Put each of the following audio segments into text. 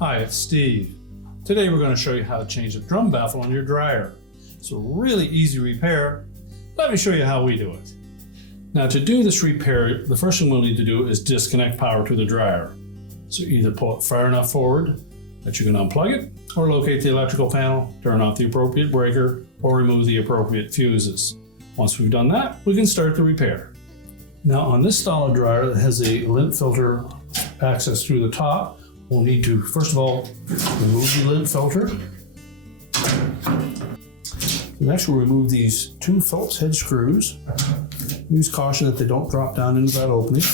Hi, it's Steve. Today we're going to show you how to change the drum baffle on your dryer. It's a really easy repair. Let me show you how we do it. Now to do this repair, the first thing we'll need to do is disconnect power to the dryer. So either pull it far enough forward that you can unplug it, or locate the electrical panel, turn off the appropriate breaker, or remove the appropriate fuses. Once we've done that, we can start the repair. Now on this style of dryer that has a lint filter access through the top, we'll need to, first of all, remove the lint filter. Next, we'll remove these two Phillips head screws. Use caution that they don't drop down into that opening.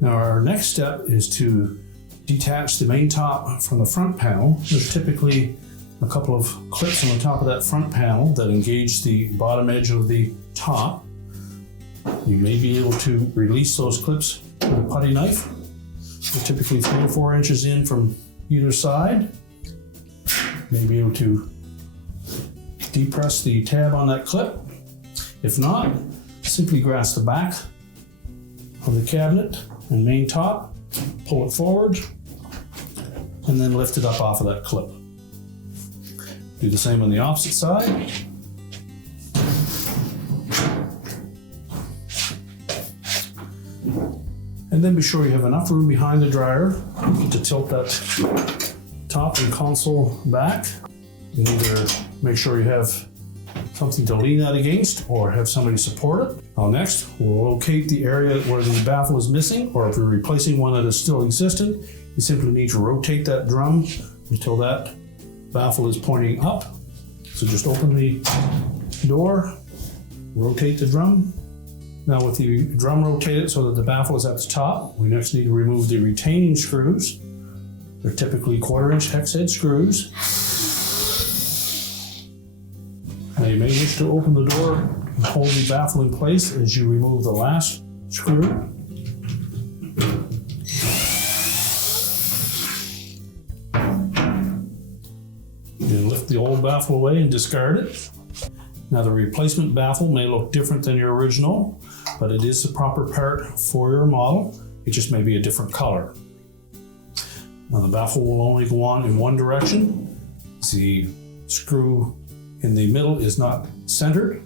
Now, our next step is to detach the main top from the front panel. There's typically a couple of clips on the top of that front panel that engage the bottom edge of the top. You may be able to release those clips with a putty knife. They're typically 3 to 4 inches in from either side. You may be able to depress the tab on that clip. If not, simply grasp the back of the cabinet and main top, pull it forward, and then lift it up off of that clip. Do the same on the opposite side. And then be sure you have enough room behind the dryer to tilt that top and console back. You either make sure you have something to lean that against or have somebody support it. Now next, we'll locate the area where the baffle is missing, or if you're replacing one that is still existent, you simply need to rotate that drum until that baffle is pointing up. So just open the door, rotate the drum. Now with the drum rotated so that the baffle is at the top, we next need to remove the retaining screws. They're typically 1/4 inch hex head screws. Now you may wish to open the door and hold the baffle in place as you remove the last screw. You lift the old baffle away and discard it. Now the replacement baffle may look different than your original, but it is the proper part for your model. It just may be a different color. Now the baffle will only go on in one direction. The screw in the middle is not centered.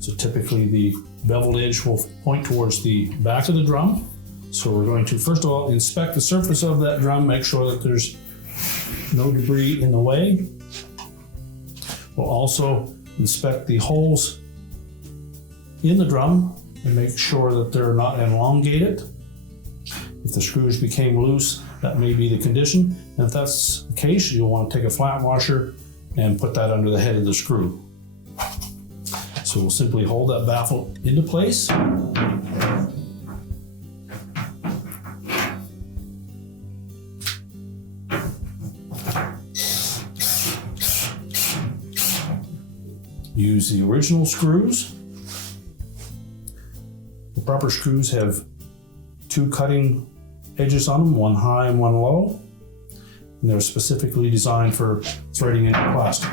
So typically the beveled edge will point towards the back of the drum. So we're going to first of all inspect the surface of that drum, make sure that there's no debris in the way. We'll also inspect the holes in the drum and make sure that they're not elongated. If the screws became loose, that may be the condition. And if that's the case, you'll want to take a flat washer and put that under the head of the screw. So we'll simply hold that baffle into place. Use the original screws. The proper screws have 2 cutting edges on them, one high and one low. And they're specifically designed for threading into plastic.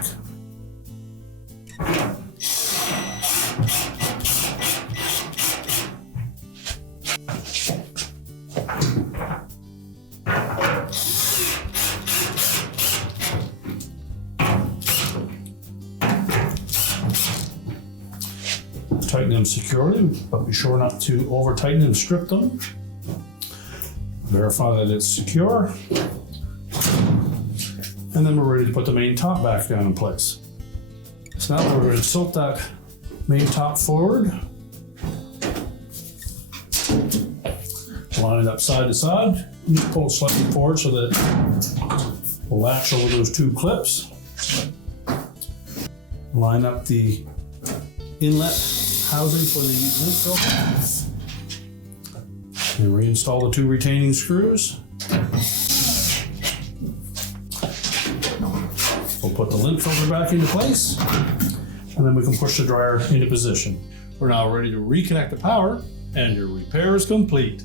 Tighten them securely, but be sure not to over tighten and strip them. Verify that it's secure. And then we're ready to put the main top back down in place. So now we're going to tilt that main top forward. Line it up side to side. You just pull it slightly forward so that we'll latch over those 2 clips. Line up the inlet housing for the lint filter. And reinstall the 2 retaining screws. We'll put the lint filter back into place, and then we can push the dryer into position. We're now ready to reconnect the power, and your repair is complete.